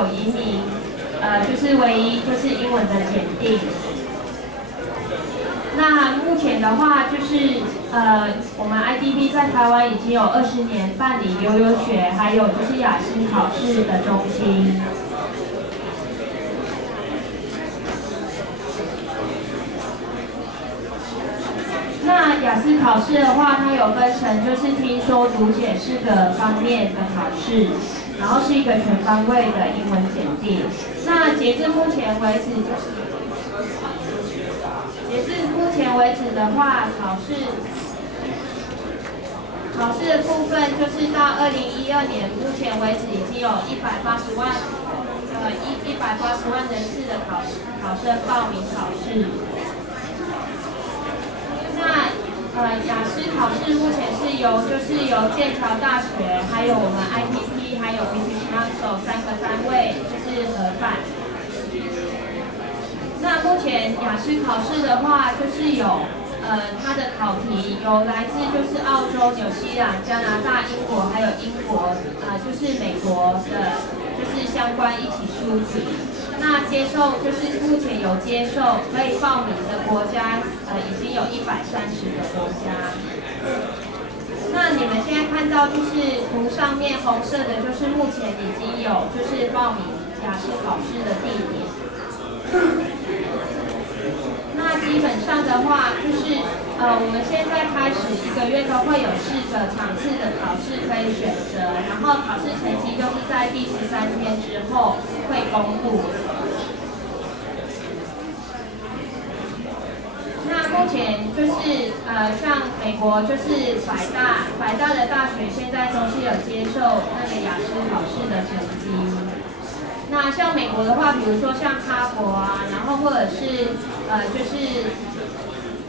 有移民，就是唯一就是英文的检定。那目前的话，就是我们 IDP 在台湾已经有20年办理留学，还有就是雅思考试的中心。那雅思考试的话，它有分成就是听说读写4个方面的考试，然后是一个全方位的英文检定。那截至目前为止的话，考试的部分就是到2012年，目前为止已经有180万人次的考生报名考试。那雅思考试目前是由剑桥大学，还有我们 IDP， 还有 British Council 3个单位就是合办。那目前雅思考试的话，就是有它的考题有来自就是澳洲、纽西兰、加拿大、英国，还有英国就是美国的，就是相关一起出题。那就是目前有接受可以报名的国家，已经有130个国家。那你们现在看到就是图上面红色的，就是目前已经有就是报名雅思考试的地点。那基本上的话，就是我们现在开始1个月都会有4个场次的考试可以选择，然后考试成绩就是在第13天之后会公布。那目前就是像美国就是百大的大学现在都是有接受那个雅思考试的成绩。那像美国的话，比如说像哈佛啊，然后或者是就是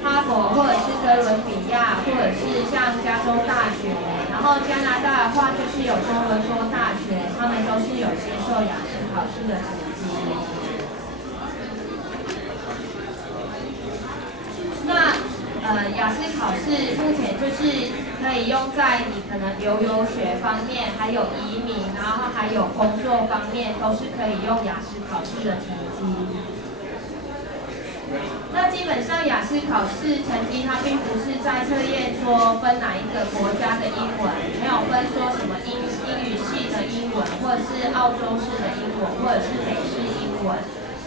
哈佛或者是哥伦比亚，或者是像加州大学，然后加拿大的话就是有多伦多大学，他们都是有接受雅思考试的成绩。那雅思考试目前就是可以用在你可能留学方面，还有移民，然后还有工作方面，都是可以用雅思考试的成绩。那基本上雅思考试成绩它并不是在测验说分哪一个国家的英文，没有分说什么英语系的英文，或者是澳洲式的英文，或者是美式英文。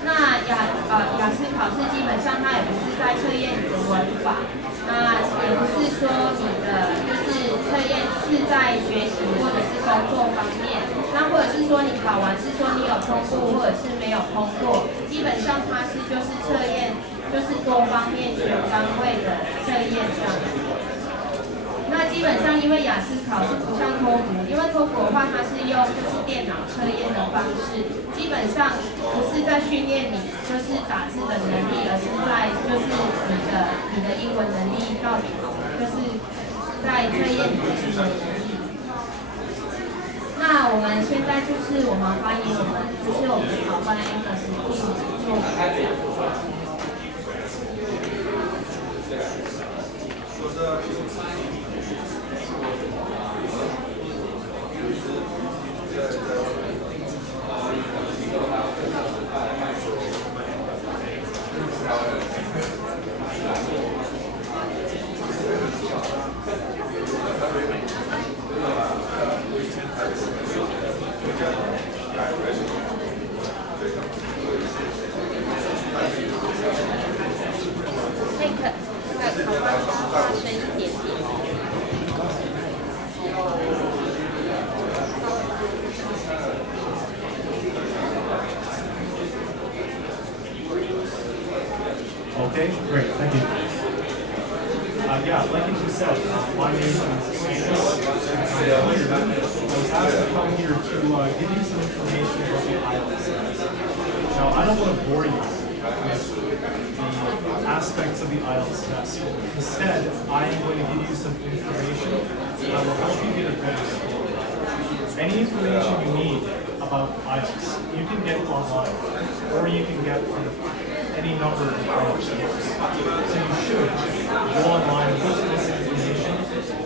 那雅思考试基本上它也不是在测验你的文法，那也不是说你的就是测验是在学习或者是工作方面，那或者是说你考完是说你有通过或者是没有通过，基本上它是就是测验就是多方面全方位的测验这样子。那基本上因为雅思考试不像托福，因为托福的话它是用就是电脑测验的方式，基本上不是在训练你就是打字的能力，而是在就是你的英文能力到底就是在测验你的英文能力。那我们现在就是我们欢迎我们的考官 Angus 一起做分享。Okay, great, thank you. Yeah, like you said, my name is Angus. I was asked to come here to give you some information about the IELTS test. Now, I don't want to bore you with the aspects of the IELTS test. Instead, I am going to give you some information that will help you get a better score. Any information you need about IELTS, you can get online, or you can get from any number of IELTS centers. So you should go online and look for this information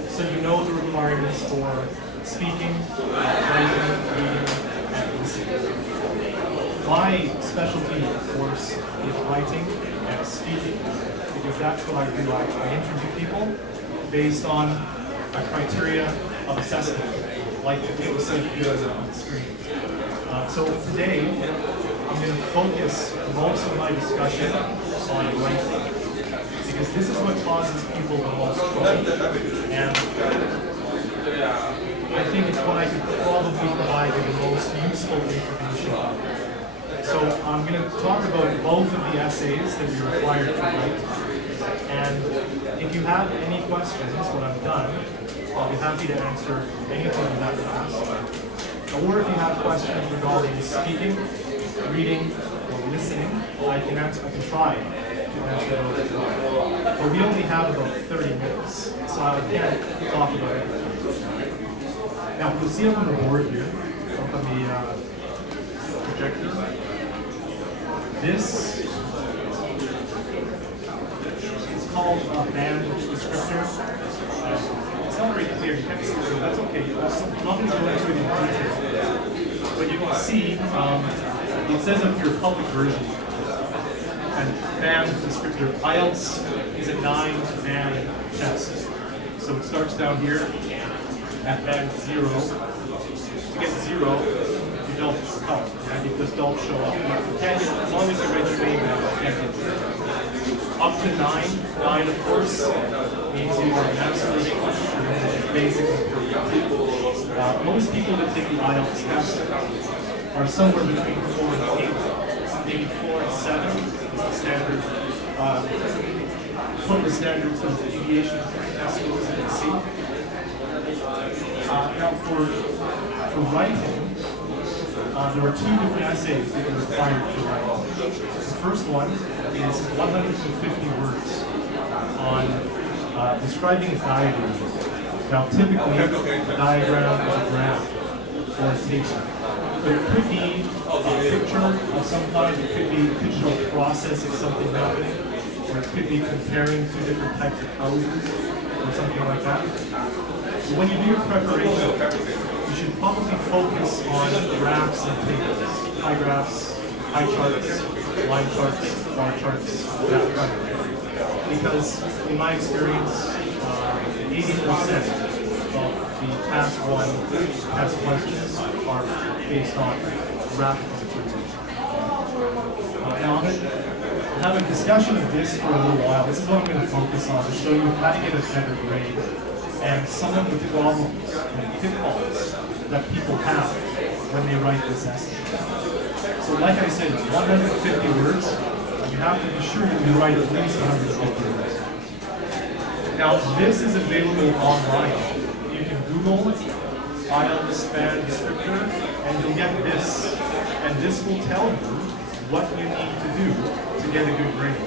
so you know the requirements for speaking, writing, reading, and listening. My specialty, of course, is writing and speaking, because that's what I do. I interview people based on a criteria of assessment, like what was said here on the screen. So today, I'm going to focus most of my discussion on writing, because this is what causes people the most trouble, and I think it's what I could probably provide you the most useful information on. So I'm going to talk about both of the essays that you're required to write, and if you have any questions when I'm done, I'll be happy to answer anything you have to ask. Or if you have questions regarding speaking, reading, or listening, I can try to answer those as well. But we only have about 30 minutes, so I can't talk about everything. Now, you'll see up on the board here, up on the projector, this is called a band descriptor. It's not very clear, you can't see it, but that's okay. I'm not going to go into it in detail. But you can see, it says up here public version. And band descriptor. IELTS is a 9-band test. So it starts down here at band 0. To get 0, you don't come, and you just don't show up. You can't get, as long as you read your name down, you can't get 0. Up to 9 of course, means you are absolutely basically perfect. Most people that take the IELTS test are somewhere between 4 and 8, maybe 4 and 7 is the standard. One of the standards of the deviation test scores that you see. Now for writing, there are 2 different essays that you're required to write. The first one is 150 words on describing a diagram. Now typically, a diagram is a graph or a table. But it could be a picture of some kind, it could show a process of something happening, or it could be comparing 2 different types of houses, or something like that. When you do your preparation, you should probably focus on graphs and tables. Pie graphs, pie charts, line charts, bar charts, that kind of thing. Because in my experience, 80% of the past 1 test questions are based on graphical materials. Now I'm going to have a discussion of this for a little while. This is what I'm going to focus on to show you how to get a better grade and some of the problems and pitfalls that people have when they write this essay. So like I said, it's 150 words. You have to be sure that you write at least 150 words. Now this is available online. You can Google IELTS band descriptor and you'll get this. And this will tell you what you need to do to get a good grade.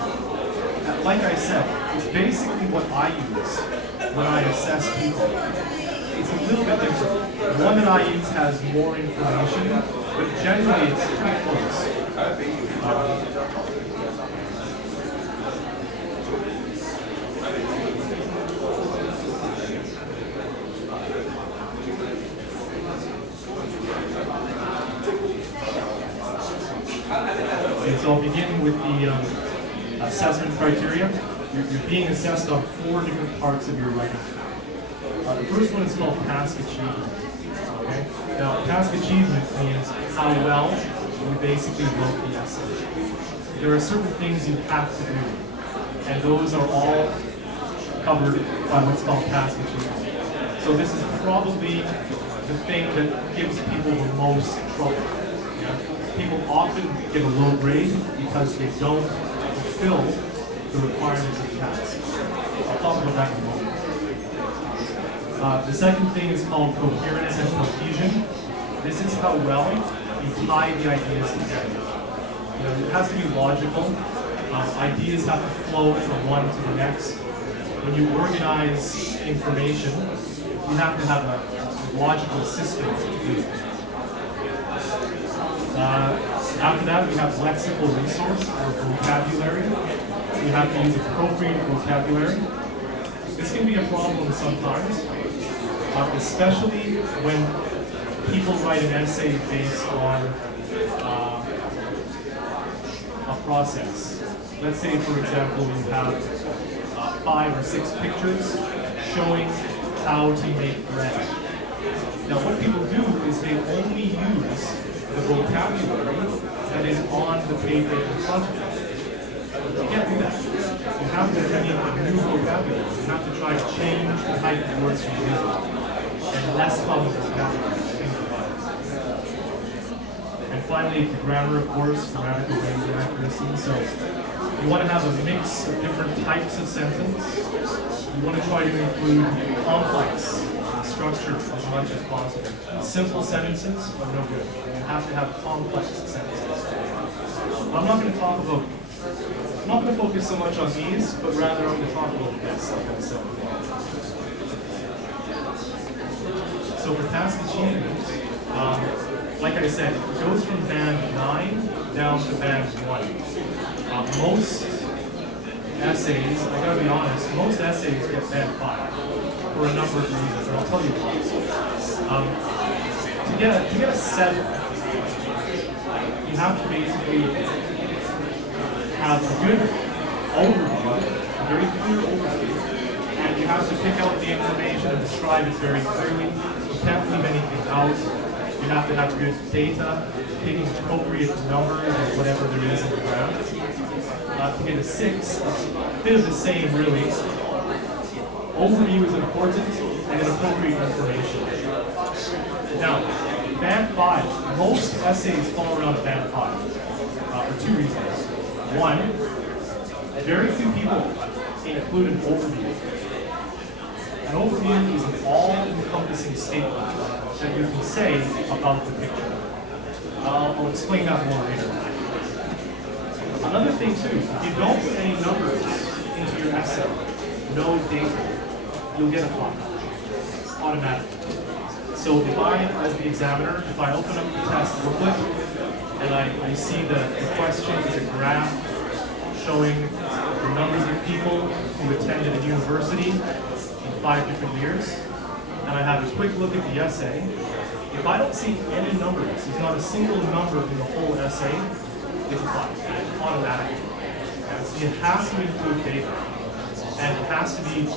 And like I said, it's basically what I use when I assess people. It's a little bit different. The one that I use has more information, but generally it's pretty close. Okay, so I'll begin with the assessment criteria. You're being assessed on 4 different parts of your writing. The first one is called task achievement. Okay? Now, task achievement means how well you basically wrote the essay. There are certain things you have to do, and those are all covered by what's called task achievement. So this is probably the thing that gives people the most trouble. Yeah? People often get a low grade because they don't fulfill the requirements of the task. I'll talk about that in a moment. The second thing is called coherence and cohesion. This is how well you tie the ideas together. You know, it has to be logical. Ideas have to flow from one to the next. When you organize information, you have to have a logical system to do it. After that, we have lexical resource or vocabulary. So you have to use appropriate vocabulary. This can be a problem sometimes, especially when people write an essay based on process. Let's say, for example, you have 5 or 6 pictures showing how to make bread. Now, what people do is they only use the vocabulary that is on the paper in front of them. You can't do that. You have to bring in a new vocabulary. You have to try to change the type of words you're using and less common vocabulary. And finally, the grammar, of course, grammatical range and accuracy. So you want to have a mix of different types of sentence. You want to try to include complex structure as much as possible. Simple sentences are no good. You have to have complex sentences. I'm not going to talk about, I'm not going to focus so much on these, but rather I'm going to talk about this, like I said. So for task achievement, like I said, it goes from band 9 down to band 1. Most essays, I gotta be honest, most essays get band 5 for a number of reasons, and I'll tell you why. To get a 7, you have to basically have a good overview, a very clear overview, and you have to pick out the information and describe it very clearly. You can't leave anything out. You have to have good data, picking appropriate numbers or whatever there is in the graph. To get a 6, it's a bit of the same really. Overview is important and then appropriate information. Now, band 5, most essays fall around band 5 for 2 reasons. One, very few people include an overview. An overview is an all-encompassing statement that you can say about the picture. I'll explain that more later. Another thing too, if you don't put any numbers into your essay, no data, you'll get a 5, automatically. So if I, as the examiner, if I open up the test booklet and I see the question is a graph showing the numbers of people who attended a university in 5 different years, and I have a quick look at the essay, if I don't see any numbers, there's not a single number in the whole essay, it's a 5, automatically. And so it has to include data, and it has to be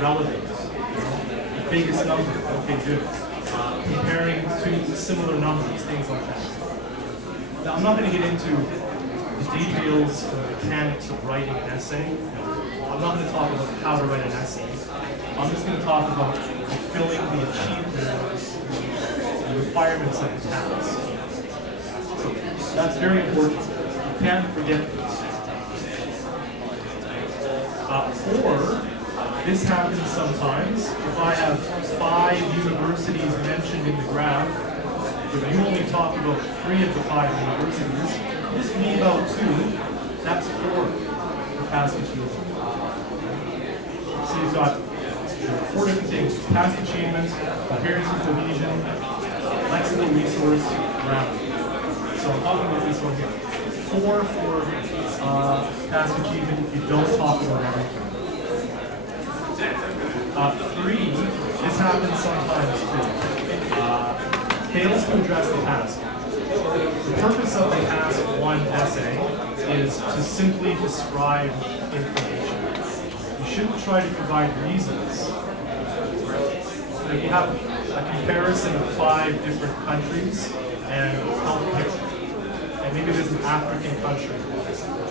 relevant. The biggest number, okay, good. Comparing to similar numbers, things like that. Now, I'm not going to get into the details of the mechanics of writing an essay. I'm not going to talk about how to write an essay. I'm just going to talk about fulfilling the achievement, the requirements of the task. So that's very important. You can't forget this. 4, this happens sometimes. If I have 5 universities mentioned in the graph, but you only talk about 3 of the 5 universities, just leave out 2, that's 4 for task achievement. So you've got 4 different things: task achievement, appearance and cohesion, lexical resource, grammar. So I'm talking about this one here. 4 for task achievement if you don't talk about everything. 3, this happens sometimes too. Fails to address the task. The purpose of the task 1 essay is to simply describe information. You shouldn't try to provide reasons. So if you have a comparison of 5 different countries and healthcare, and maybe there's an African country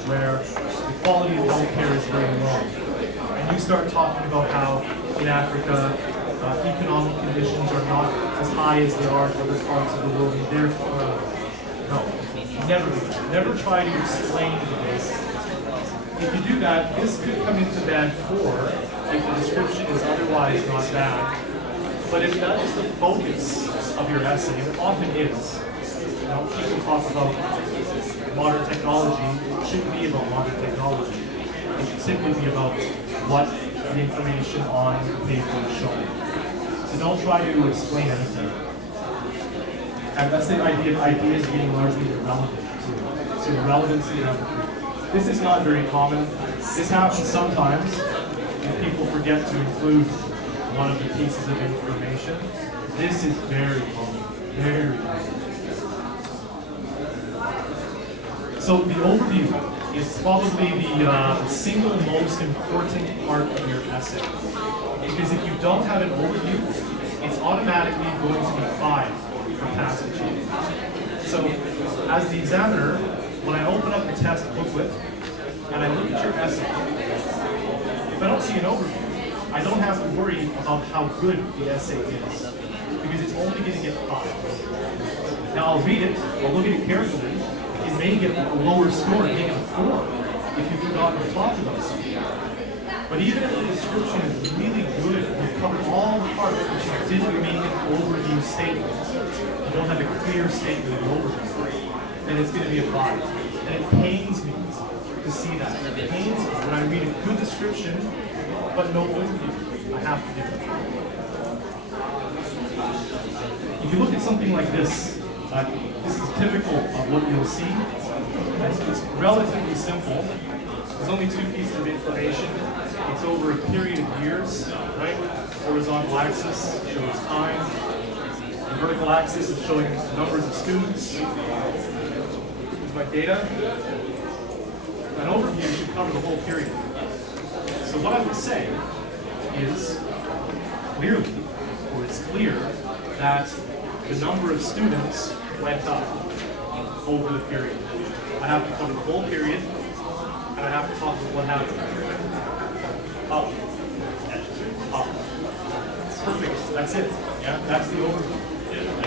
where the quality of healthcare is very low, and you start talking about how in Africa economic conditions are not as high as they are in other parts of the world, and therefore, no, never do that. Never try to explain the basics. If you do that, this could come into band 4 if the description is otherwise not bad. But if that is the focus of your essay, and it often is, you know, people talk about modern technology, it shouldn't be about modern technology. It should simply be about what the information on the paper is showing. So don't try to explain anything. And that's the idea of ideas being largely irrelevant. So the relevancy of it. This is not very common. This happens sometimes when people forget to include one of the pieces of information. This is very common. Very common. So the overview is probably the single most important part of your essay. Because if you don't have an overview, it's automatically going to be 5 for passage. So, as the examiner, when I open up the test booklet and I look at your essay, if I don't see an overview, I don't have to worry about how good the essay is, because it's only going to get 5. Now I'll read it, I'll look at it carefully. It may get a lower score, it may get a 4 if you've forgotten to talk about something. But even if the description is really good, you've covered all the parts, but you didn't make an overview statement, you don't have a clear statement of overview, then it's going to be a 5. And it pains me to see that. It pains me when I read a good description, but no overview. I have to give it. If you look at something like this, this is typical of what you'll see. It's relatively simple. There's only 2 pieces of information. It's over a period of years, right? Horizontal axis shows time. The vertical axis is showing numbers of students. Here's my data. An overview should cover the whole period. So what I would say is clearly, or it's clear, that the number of students went up over the period. I have to cover the whole period, and I have to talk about what happened. Up. Up. Perfect. That's it. Yeah, that's the overview.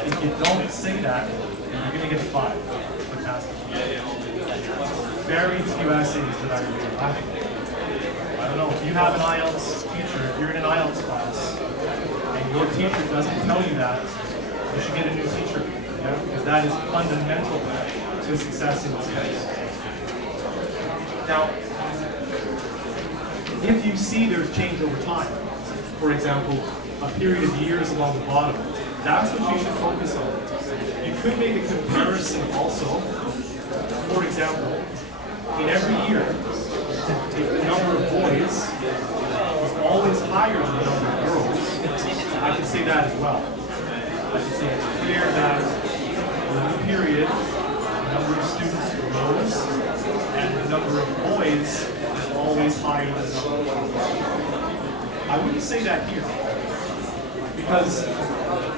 If you don't say that, you're going to get a 5. Fantastic. Very few essays that I read. I don't know, if you have an IELTS teacher, if you're in an IELTS class, and your teacher doesn't tell you that, you should get a new teacher, yeah? Because that is fundamental to success in this case. Now, if you see there's change over time, for example, a period of years along the bottom, that's what you should focus on. You could make a comparison also. For example, in every year, if the number of boys is always higher than the number of girls, I can say that as well. I can say it's clear that in the period, the number of students grows, and the number of boys is always higher than the number of girls. I wouldn't say that here, because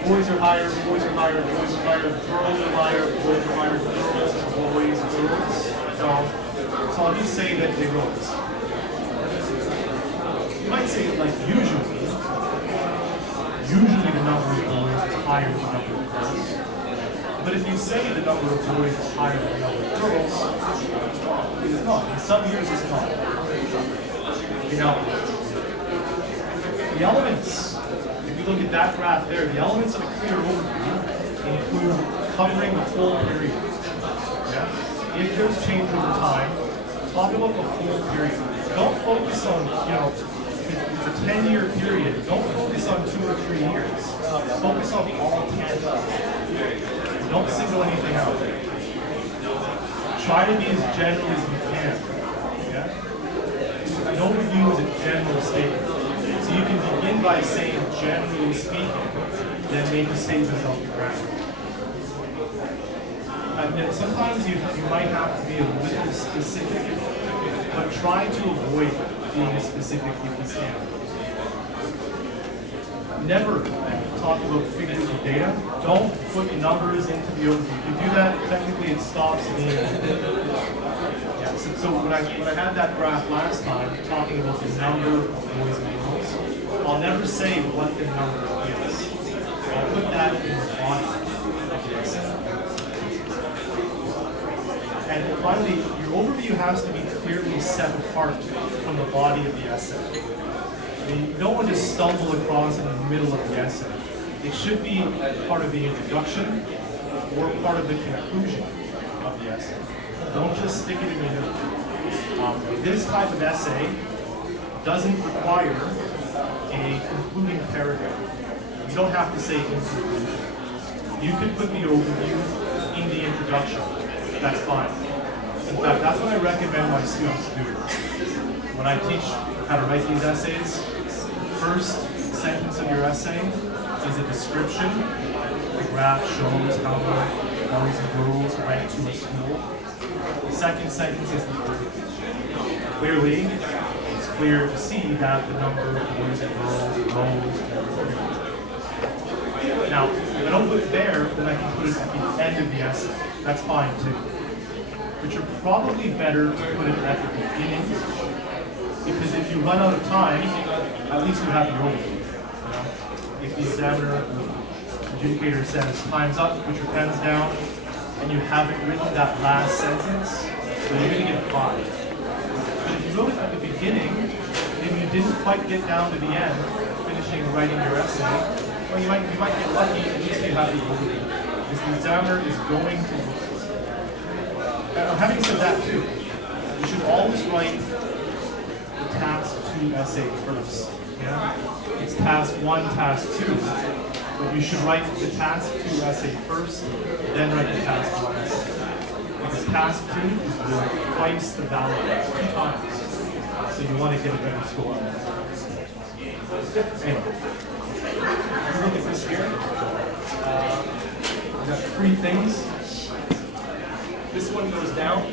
boys are higher, boys are higher, boys are higher, girls are higher, boys are higher, girls, boys, girls. No. So I'll just say that they rose. You might say, like, usually the number of boys is higher than the number of girls. But if you say the number of boys is higher than the number of girls, it is not. In some years it's not. You know, the elements, if you look at that graph there, the elements of a clear overview include covering the whole period. Yeah? If there's change over time, talk about the whole period. Don't focus on, if it's a 10-year period, don't focus on 2 or 3 years. Focus on all 10. Don't single anything out. Try to be as general as you can. Yeah? An overview is a general statement. So you can begin by saying, generally speaking, then make a statement of your grammar. And sometimes you might have to be a little specific, but try to avoid being as specific if you can. Never talk about figures of data. Don't put numbers into the overview. If you do that, technically it stops being. Yeah, so when I had that graph last time, talking about the number of boys and girls, I'll never say what the number is. I'll put that in the body of the essay. And finally, your overview has to be clearly set apart from the body of the essay. I mean, you don't want to stumble across in the middle of the essay. It should be part of the introduction or part of the conclusion of the essay. Don't just stick it in the middle. This type of essay doesn't require a concluding paragraph. You don't have to say conclusion. You can put the overview in the introduction. That's fine. In fact, that's what I recommend my students do. When I teach how to write these essays, first sentence of your essay is a description. The graph shows how many boys and girls went to a school. The second sentence is the verb. Clearly, it's clear to see that the number of boys and girls rose. Now, if I don't put it there, then I can put it at the end of the essay. That's fine too. But you're probably better to put it at the beginning, because if you run out of time, at least you have your overview. If the examiner, the adjudicator says, time's up, put your pens down, and you haven't written that last sentence, then you're going to get a 5. But if you wrote it at the beginning, and you didn't quite get down to the end, finishing writing your essay, well, you might get lucky, at least you have the overview. Because the examiner is going to look for it. Having said that too, you should always write the task 2 essay first. Yeah? It's task 1, task 2. But you should write the task 2 essay first, then write the task 1 essay. Because task 2 is worth twice the value, 2 times. So you want to get a better score on that. Anyway, let's look at this here. We've got 3 things. This one goes down,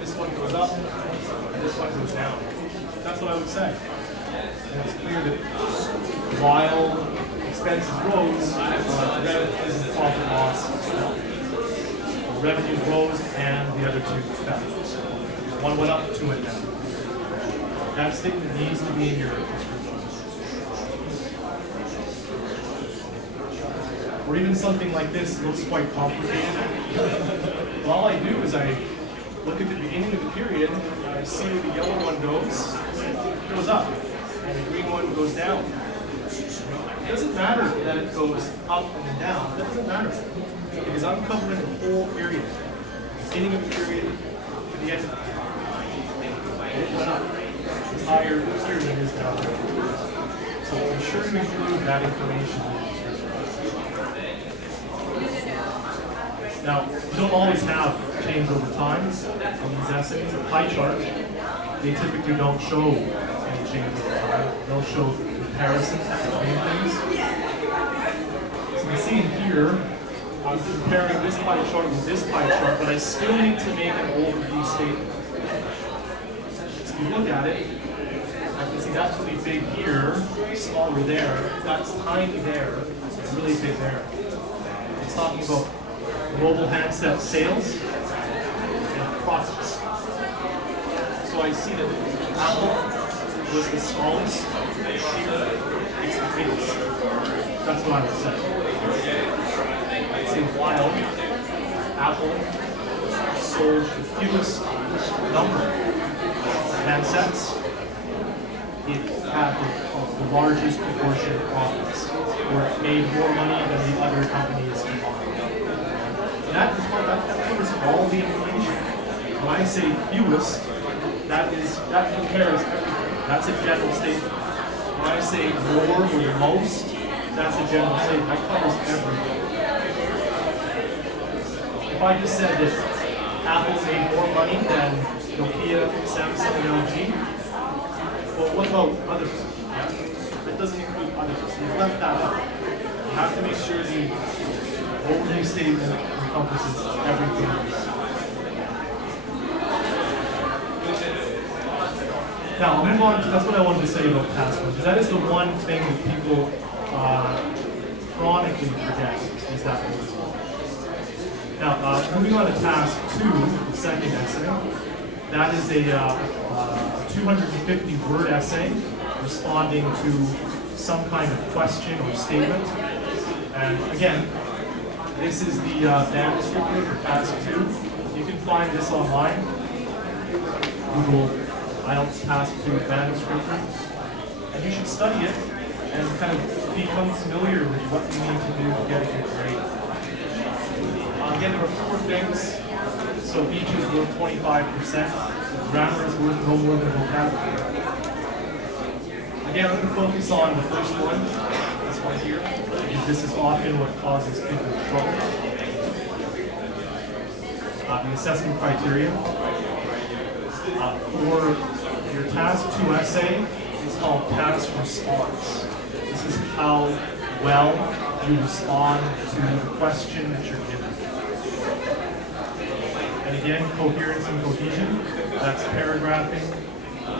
this one goes up, and this one goes down. That's what I would say. And it's clear that while expenses rose, revenues and profit loss fell. Revenue rose and the other 2 fell. One went up, 2 went down. That statement needs to be in your description. Or even something like this looks quite complicated. Well, all I do is I look at the beginning of the period, I see where the yellow one goes, it goes up, and the green one goes down. It doesn't matter that it goes up and down, that doesn't matter. Because I'm covering the whole period. Beginning of the period to the end of the period. It went up. It's higher here than it is down there. So be sure to include that information. Now, you don't always have change over time on these essays. A pie chart, they typically don't show any change over time. They'll show comparisons between things. So you can see in here, I'm comparing this pie chart with this pie chart, but I still need to make an overview statement. So if you look at it, I can see that's really big here, smaller there, that's tiny there, it's really big there. It's talking about mobile handset sales and profits. So I see that Apple was the smallest, here it's the biggest. That's what I would say. I'd say while Apple sold the fewest number of handsets, it had the largest proportion of profits, or it made more money than the other companies combined. That covers all the information. When I say fewest, that compares everything. That's a general statement. When I say more or the most, that's a general statement. That covers everything. If I just said that Apple made more money than Nokia, Samsung, and LG, well, what about others? That doesn't include others. You've left that out. You have to make sure the overview statement encompasses everything. Now, I'll move on to, that's what I wanted to say about task 1, because that is the one thing that people chronically forget, is that one. Now, moving on to task 2, the second essay, that is a 250-word essay responding to some kind of question or statement. And again, this is the band descriptor for task 2. You can find this online. Google IELTS task 2 band descriptor. And you should study it and kind of become familiar with what you need to do to get a good grade. Again, there are 4 things. So each is worth 25%. Grammar is worth no more than vocabulary. Again, I'm going to focus on the first one, this one here, because this is often what causes people trouble. The assessment criteria. For your task 2 essay, it's called task response. This is how well you respond to the question that you're given. And Again, coherence and cohesion, that's paragraphing,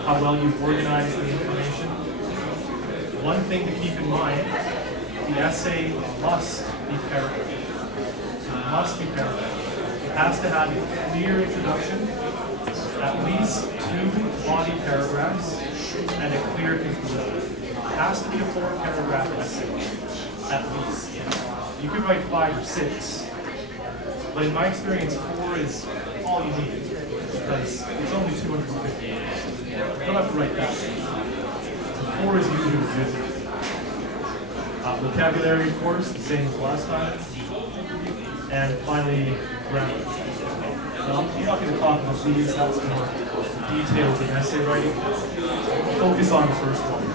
how well you've organized the information. One thing to keep in mind, the essay must be paragraphed. It must be paragraphed. It has to have a clear introduction, at least 2 body paragraphs, and a clear conclusion. It has to be a 4-paragraph essay, at least. You could write 5 or 6, but in my experience, 4 is all you need, because it's only 250 words. You don't have to write that. So 4 is usually good. Vocabulary, of course, the same as last time. And finally, grammar. Now, you're not going to talk about these, that's more detailed in essay writing. Focus on the first one.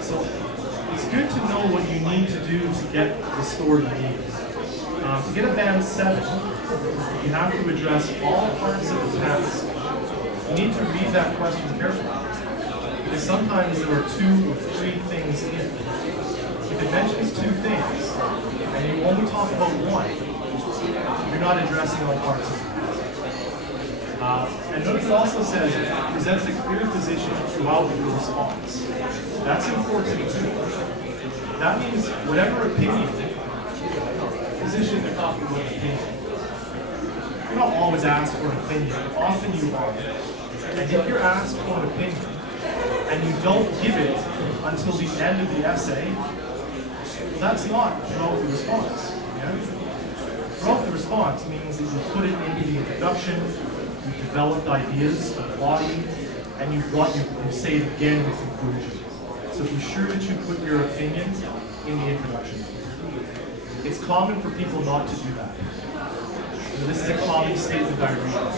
So, it's good to know what you need to do to get the score you need. To get a band 7, you have to address all parts of the task. You need to read that question carefully, because sometimes there are 2 or 3 things in it. If it mentions 2 things, and you only talk about 1, you're not addressing all parts of it. And notice it also says it presents a clear position throughout your response. That's important too. That means whatever opinion, position they're talking about opinion. You're not always asked for an opinion, but often you are. And if you're asked for an opinion, and you don't give it until the end of the essay, well, that's not throughout the response. Yeah? Throughout the response means that you put it into the introduction, you developed ideas of the body, and you say it again in the conclusion. So be sure that you put your opinion in the introduction. It's common for people not to do that. So this is a common statement I read.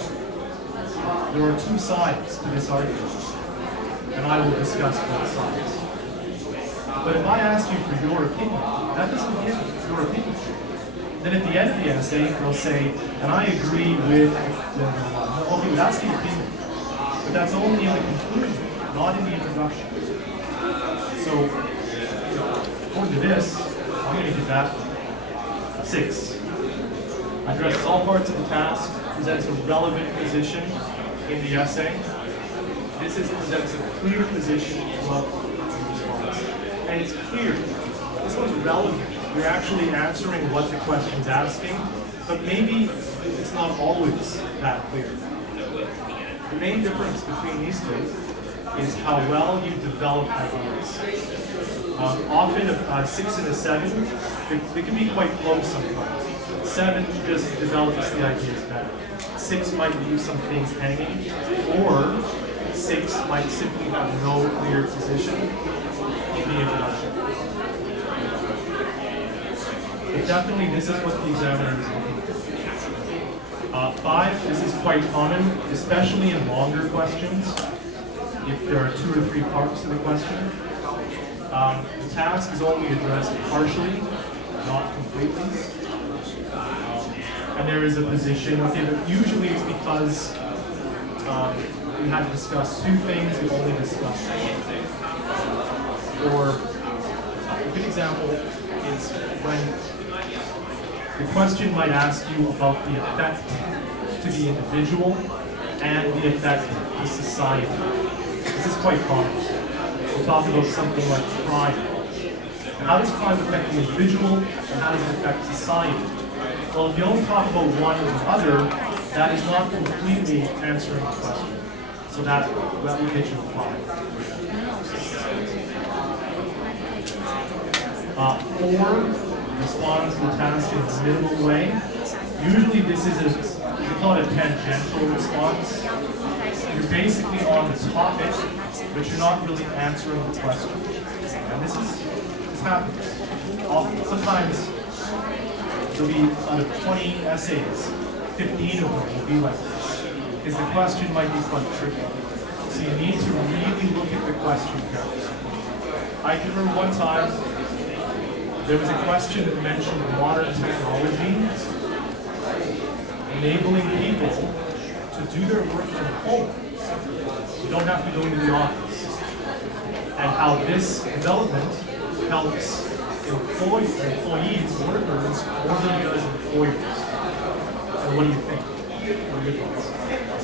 There are 2 sides to this argument, and I will discuss both sides. But if I ask you for your opinion, that doesn't give your opinion. Then at the end of the essay, they'll say, and I agree with the okay, that's the opinion. But that's only in the conclusion, not in the introduction. So, according to this, I'm going to give that 6. Addresses all parts of the task, presents a relevant position in the essay. This presents a clear position throughout the response. And it's clear. This one's relevant. You're actually answering what the question's asking, but maybe it's not always that clear. The main difference between these 2 is how well you develop ideas. Often a 6 and a 7, they can be quite close sometimes. 7 just develops the ideas better. 6 might leave some things hanging, or 6 might simply have no clear position in the introduction. But definitely this is what the examiner is looking for. 5, this is quite common, especially in longer questions, if there are 2 or 3 parts to the question. The task is only addressed partially, not completely. And there is a position, okay, but usually it's because we had to discuss 2 things, we only discussed 1. Or a good example is when the question might ask you about the effect to the individual and the effect to society. This is quite common. We'll talk about something like crime. How does crime affect the individual, and how does it affect society? Well, if you only talk about one or the other, that is not completely answering the question. So that will get you a 5. 4 responds to the task in a minimal way. Usually this is we call it a tangential response. You're basically on the topic, but you're not really answering the question. And this happens often. Sometimes there'll be out of 20 essays, 15 of them will be like this, because the question might be quite tricky. So you need to really look at the question carefully. I can remember one time, there was a question that mentioned modern technology enabling people to do their work from home. You don't have to go into the office. And how this development helps employees, workers, more than it does employers. And what do you think? What are your thoughts?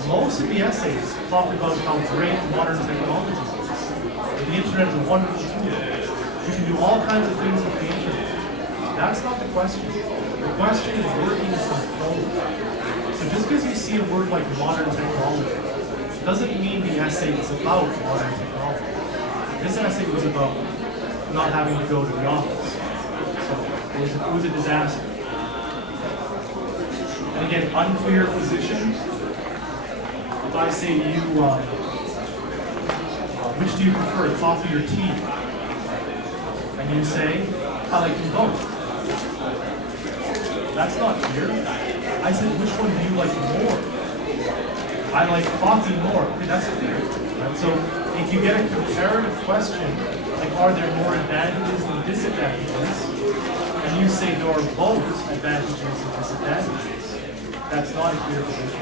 Most of the essays talk about how great modern technology is. The internet is a wonderful tool. You can do all kinds of things with the internet. That's not the question. The question is working some code. So just because you see a word like modern technology, doesn't mean the essay is about modern technology. This essay was about not having to go to the office. So it was a disaster. And again, unclear position. If I say to you, which do you prefer, coffee or tea? And you say, I like them both. That's not clear. I said, which one do you like more? I like coffee more. Okay, that's clear. Right? So if you get a comparative question, like are there more advantages than disadvantages, and you say there are both advantages and disadvantages, that's not a clear position.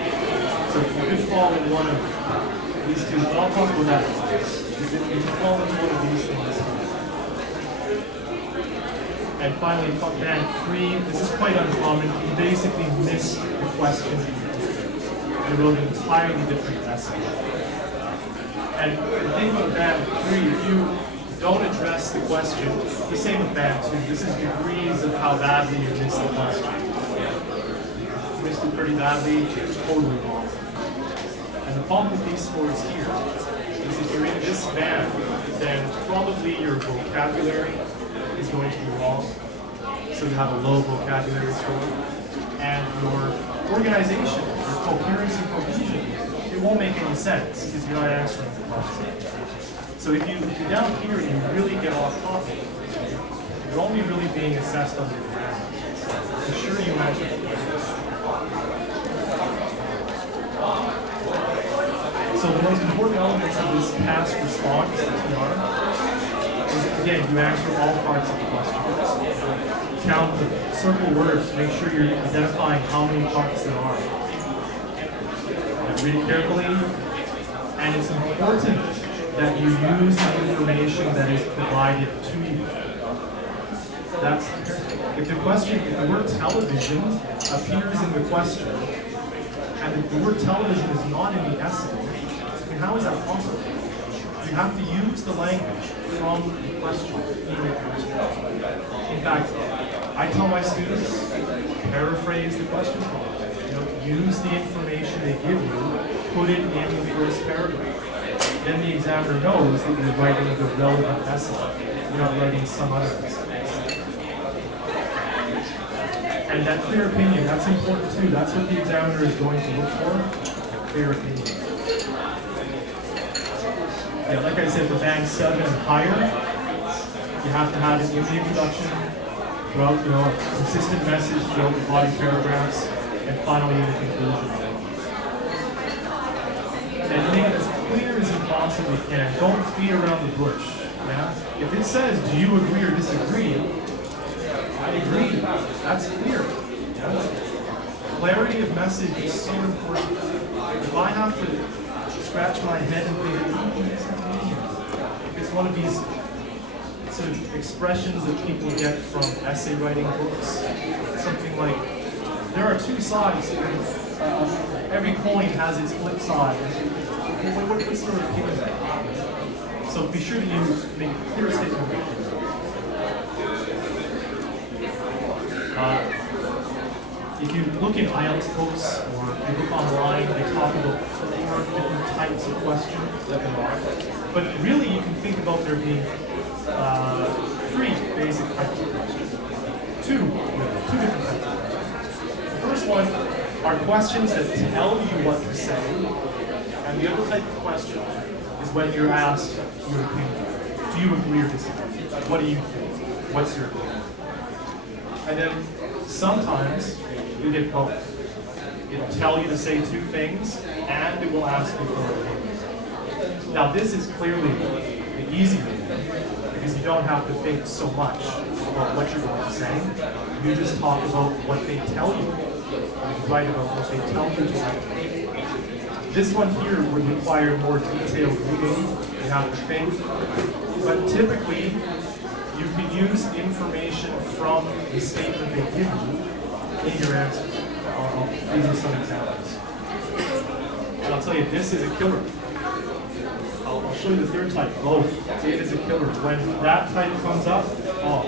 So you could fall in one of these two, but I'll talk about that. You can fall in one of these things. And finally, band 3, this is quite uncommon. You basically missed the question. You wrote an entirely different essay. And the thing about band 3, if you don't address the question, the same with band 2. This is degrees of how badly you missed the question. You missed it pretty badly, totally wrong. And the problem with these scores here is if you're in this band, then probably your vocabulary is going to be wrong. So you have a low vocabulary score. And your organization, your coherence and cohesion, it won't make any sense because you're not answering the question. So if you're down here and you really get off topic, you're only really being assessed on your grammar. So sure you answer the question. So the most important elements of this past response, TR, is again, you answer all parts of the question. Count the circle words to make sure you're identifying how many parts there are. Read it carefully, and it's important that you use the information that is provided to you. That's if the word television appears in the question, and if the word television is not in the essay, then how is that possible? You have to use the language from the question. In fact, I tell my students, paraphrase the question. Use the information they give you, put it in the first paragraph. Then the examiner knows that you're writing the relevant essay. You're not writing some other essay. And that clear opinion, that's important too. That's what the examiner is going to look for, clear opinion. Yeah, like I said, for band 7 and higher, you have to have it in the introduction, throughout, a consistent message throughout the body paragraphs, and finally in the conclusion. And make it as clear as you possibly can. Don't beat around the bush. Yeah? If it says, do you agree or disagree? I agree. That's clear. Yeah? Clarity of message is so important. If I have to scratch my head and think, if it's one of these sort of expressions that people get from essay writing books, something like, there are two sides. Every coin has its flip side. What sort of thing is that? So be sure that you make a clear statement. If you look in IELTS books or you look online, they talk about 4 different types of questions that there are. But really, you can think about there being 3 basic types of questions. 2 different types of questions. The first one are questions that tell you what to say, and the other type of question is when you're asked your opinion. Do you agree or disagree? What do you think? What's your opinion? And then sometimes you get both. It'll tell you to say 2 things, and it will ask you for opinions. Now this is clearly the easy way, because you don't have to think so much about what you're going to say. You just talk about what they tell you. You write about what they tell you to write. This one here would require more detailed reading. You have to think. But typically, you can use information from the statement they give you in your answer. I'll give you some examples. And I'll tell you, this is a killer. I'll show you the third type, both. It is a killer. When that type comes up, oh,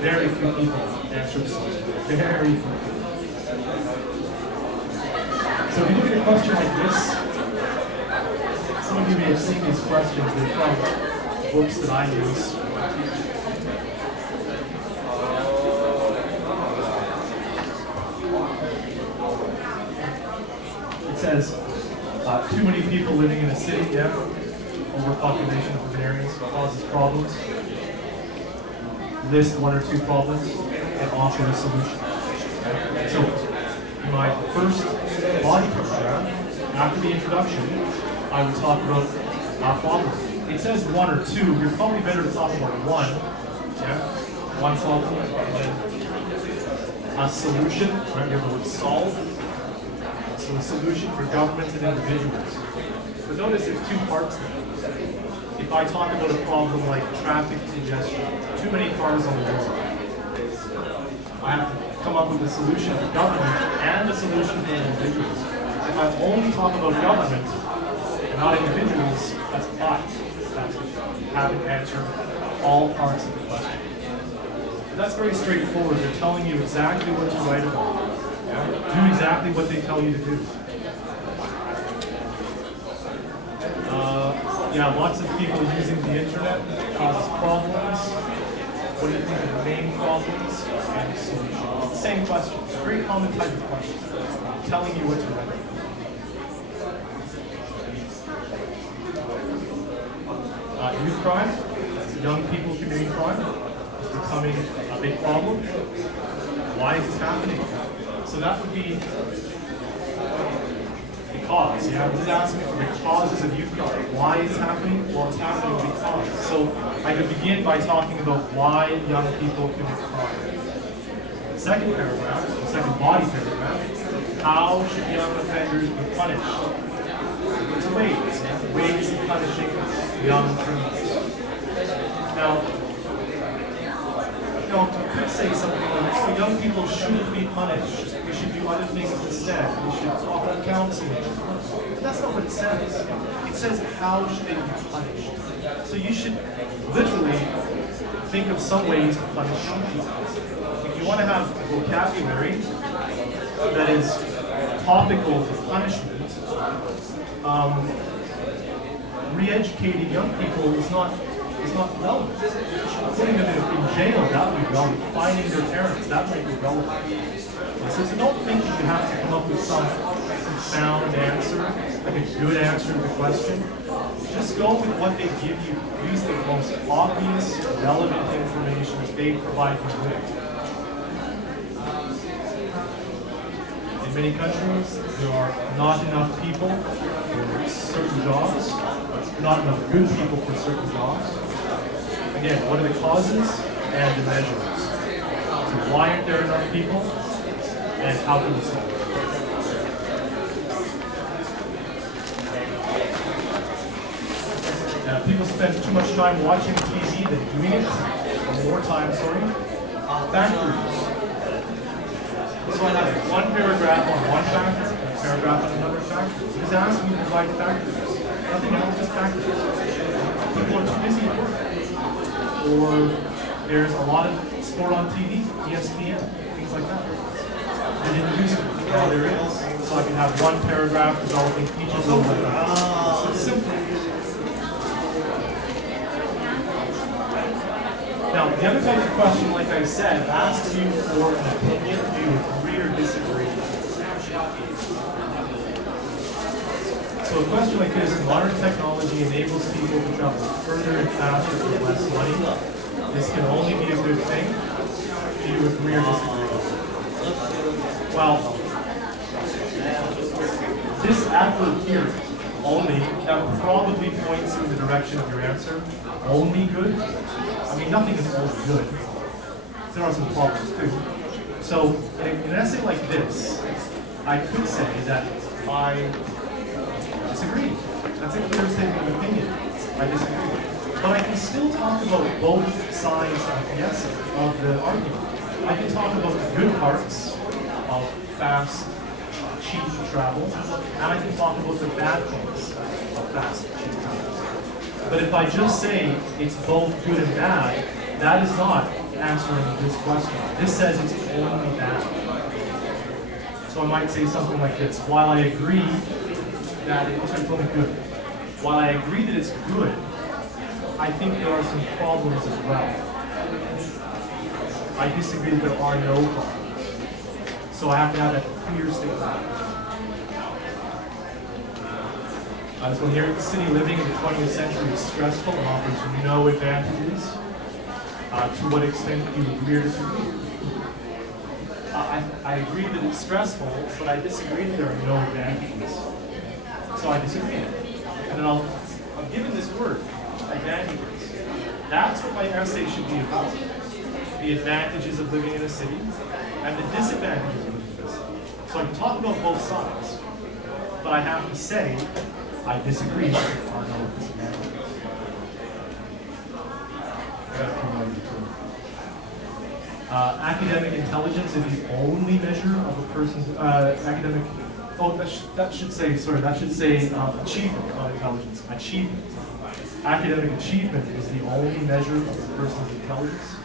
very few people answer this question. Very few people. So if you look at a question like this, some of you may have seen these questions. They're from books that I use. It says, too many people living in a city, yeah, overpopulation of veterinarians causes problems. List one or two problems and offer a solution. Okay? So, in my first body program, after the introduction, I would talk about problems. It says one or two. You're probably better to talk about one. Yeah, one problem. A solution. Right? You have the word solve. So a solution for governments and individuals. But notice there's two parts there. If I talk about a problem like traffic congestion, too many cars on the road, I have to come up with a solution for government and a solution for individuals. If I only talk about government and not individuals, that's fine. That's you haven't answered all parts of the question. But that's very straightforward. They're telling you exactly what to write about. Yeah? Do exactly what they tell you to do. Yeah, lots of people using the internet causes problems. What do you think are the main problems and solutions? Same question. It's a very common type of question. Telling you what to write. Youth crime. That's young people committing crime. It's becoming a big problem. Why is this happening? So that would be the cause. Yeah, this is asking for the causes of youth crime. Why is it happening? Well, it's happening because. So I could begin by talking about why young people commit crime. The second paragraph, the second body paragraph, how should young offenders be punished? There's ways of punishing young criminals. Now, you could say something like, so young people shouldn't be punished. We should do other things instead. We should offer counseling. But that's not what it says. It says, how should they be punished? So you should literally think of some ways to punish young people. If you want to have a vocabulary that is topical to punishment, re-educating young people is not relevant. Putting them in jail, that would be relevant. Finding their parents, that might be relevant. So don't think that you have to come up with some sound answer, like a good answer to the question. Just go with what they give you. Use the most obvious, relevant information that they provide you with. In many countries, there are not enough people for certain jobs, not enough good people for certain jobs. Again, what are the causes and the measures? So why aren't there enough people? And how can we solve it? Now, people spend too much time watching TV than doing it, or more time, factories. So I have one paragraph on one factor, and a paragraph on another factor. Just asking you to provide factors. Nothing else, just factors. People are too busy at work. Or there's a lot of sport on TV, ESPN, things like that. They didn't use it. Now there is. So I can have one paragraph developing each of them like that. So it's simple. Now, the other type of question, like I said, asks you for an opinion. Do you agree or disagree? So a question like this, modern technology enables people to travel further and faster for less money. This can only be a good thing. Do you agree or disagree? Well, this adverb here, only, that probably points in the direction of your answer. Only good? I mean, nothing is only good. There are some problems too. So, in an essay like this, I could say that I disagree. That's a clear statement of opinion. I disagree. But I can still talk about both sides of the essay, of the argument. I can talk about the good parts of fast, cheap travel, and I can talk about the bad things of fast, cheap travel. But if I just say it's both good and bad, that is not answering this question. This says it's only bad. So I might say something like this: while I agree that it's only good, while I agree that it's good, I think there are some problems as well. I disagree that there are no problems. So I have to have that clear statement. So here in the city, living in the 20th century is stressful and offers no advantages. To what extent do you agree or disagree? I agree that it's stressful, but I disagree that there are no advantages. So I disagree. And then I'm given this word, advantages. That's what my essay should be about. The advantages of living in a city and the disadvantages of living in a city. So I can talk about both sides, but I have to say I disagree that there are no disadvantages. Academic intelligence is the only measure of a person's academic. Oh, that should say achievement, not intelligence. Achievement. Academic achievement is the only measure of a person's intelligence.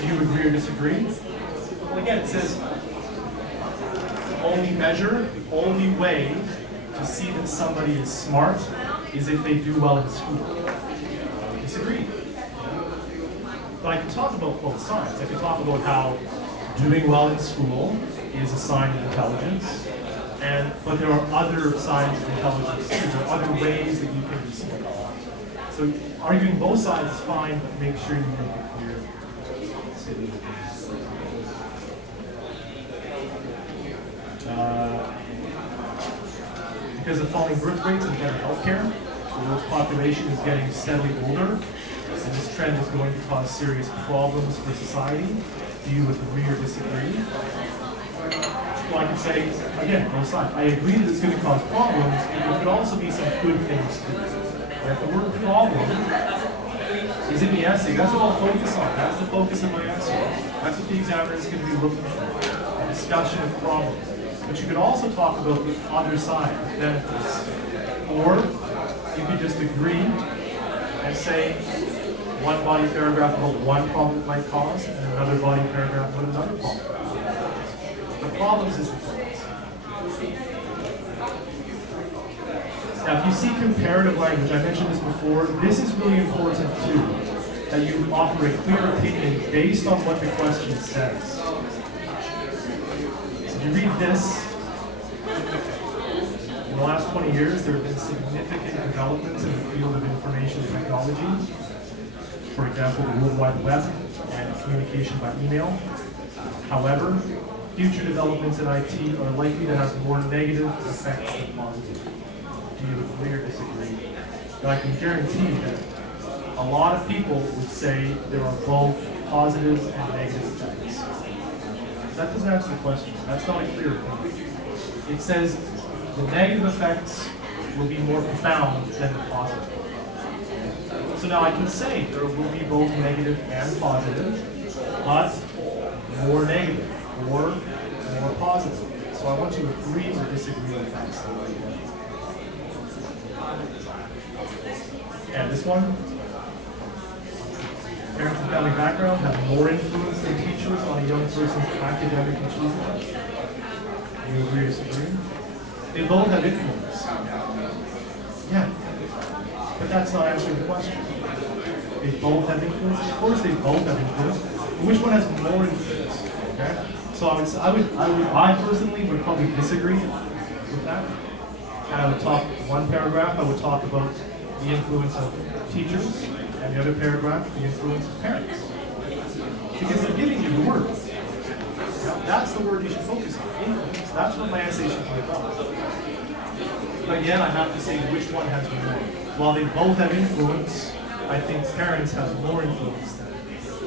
Do you agree or disagree? Well, again, it says only measure, only way to see that somebody is smart is if they do well in school. Disagree. But I can talk about both sides. I can talk about how doing well in school is a sign of intelligence, but there are other signs of intelligence too. There are other ways that you can be smart. So arguing both sides is fine, but make sure you make it clear. Because of falling birth rates and better healthcare, the world's population is getting steadily older, and this trend is going to cause serious problems for society. Do you agree or disagree? Well, I can say, again, both sides. I agree that it's going to cause problems, but there could also be some good things too. If the word problem is in the essay, that's what I'll focus on. That's the focus of my essay. That's what the examiner is going to be looking for, a discussion of problems. But you could also talk about the other side, the benefits. Or you could just agree and say one body paragraph about one problem it might cause, and another body paragraph about another problem. The problems is the focus. Now, if you see comparative language, I mentioned this before, this is really important too, that you offer a clear opinion based on what the question says. So if you read this, in the last 20 years, there have been significant developments in the field of information technology. For example, the World Wide Web and communication by email. However, future developments in IT are likely to have more negative effects than positive. Do you agree or disagree? But I can guarantee that a lot of people would say there are both positive and negative effects. That doesn't answer the question. That's not a clear point. It says the negative effects will be more profound than the positive. So now I can say there will be both negative and positive, but more negative or more positive. So I want you to agree or disagree with that statement. And this one, parents and family background have more influence than teachers on a young person's academic achievement. Do you agree or disagree? They both have influence. Yeah. But that's not answering the question. They both have influence? Of course they both have influence. But which one has more influence? Okay? So I personally would probably disagree with that. And I would talk, one paragraph, I would talk about the influence of teachers, and the other paragraph, the influence of parents. Because they're giving you the word. Now, that's the word you should focus on, influence. That's what my essay should be about. But again, I have to say which one has more. While they both have influence, I think parents have more influence than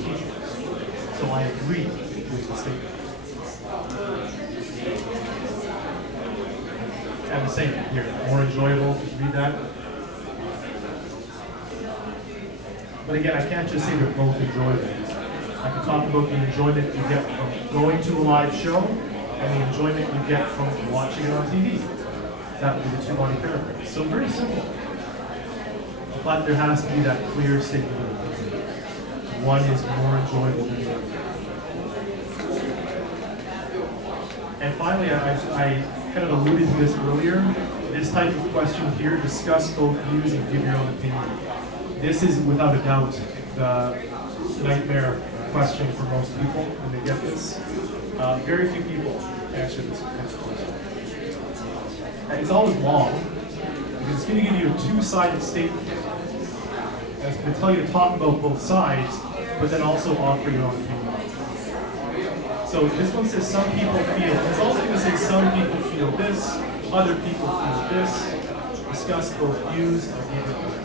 teachers. So I agree with the statement. And the same here, more enjoyable, just read that. But again, I can't just say they're both enjoyable. I can talk about the enjoyment you get from going to a live show and the enjoyment you get from watching it on TV. That would be the two body paragraphs. So very simple. But there has to be that clear statement of opinion. One is more enjoyable than the other. And finally, I kind of alluded to this earlier. This type of question here, discuss both views and give your own opinion. This is without a doubt the nightmare question for most people when they get this. Very few people answer this question. And it's always long, because it's going to give you a two-sided statement. And it's going to tell you to talk about both sides, but then also offer your own opinion. So this one says some people feel, it's also going to say some people feel this, other people feel this, discuss both views, and give your own opinion.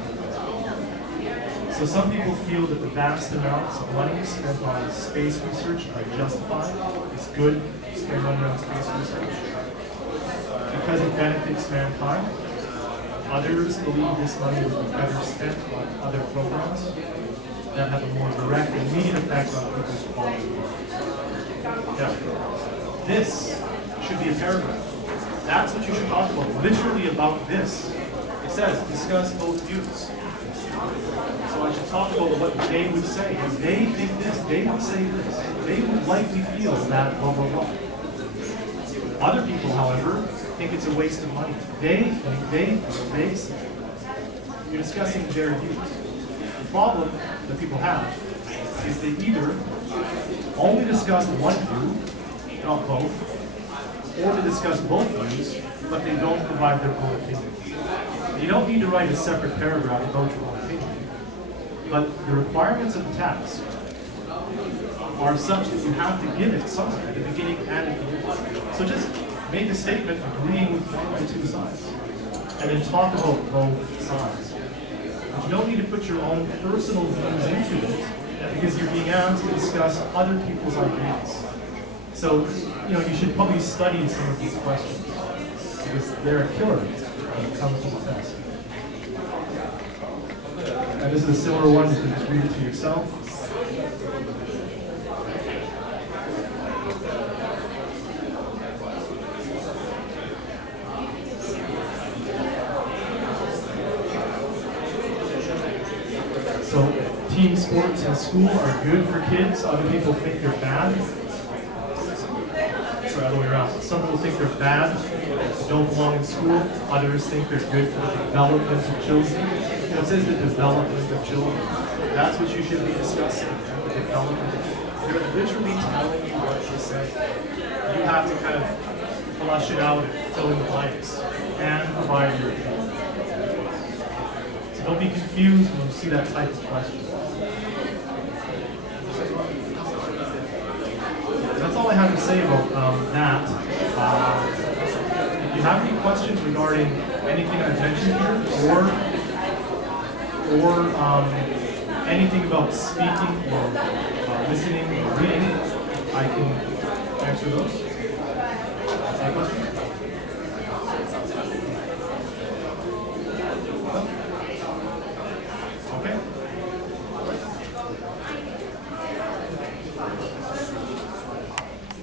So some people feel that the vast amounts of money spent on space research are justified. It's good to spend money on space research because it benefits mankind. Others believe this money would be better spent on other programs that have a more direct and immediate effect on people's quality of life. Yeah. This should be a paragraph. That's what you should talk about. Literally about this. It says, discuss both views. So I should talk about what they would say. If they think this, they would say this. They would likely feel that blah, blah, blah. Other people, however, think it's a waste of money. They say. You're discussing their views. The problem that people have is they either only discuss one view, not both, or they discuss both views, but they don't provide their own opinion. You don't need to write a separate paragraph about your own opinion, but the requirements of the task are such that you have to give it somewhere at the beginning and at the end. So just make a statement agreeing with one of the two sides, and then talk about both sides. But you don't need to put your own personal views into it, because you're being asked to discuss other people's ideas. So, you should probably study some of these questions, because they're a killer when it comes to the test. And this is a similar one, you can just read it to yourself. So, team sports in school are good for kids. Other people think they're bad. Sorry, other way around. Some people think they're bad, don't belong in school. Others think they're good for the development of children. It says the development of children. That's what you should be discussing, the development. They're literally telling you what to say. You have to kind of flush it out and fill in the blanks and provide your opinion. So don't be confused when you see that type of question. That's all I have to say about that. If you have any questions regarding anything I've mentioned here, or anything about speaking or listening or reading, I can answer those. Any questions?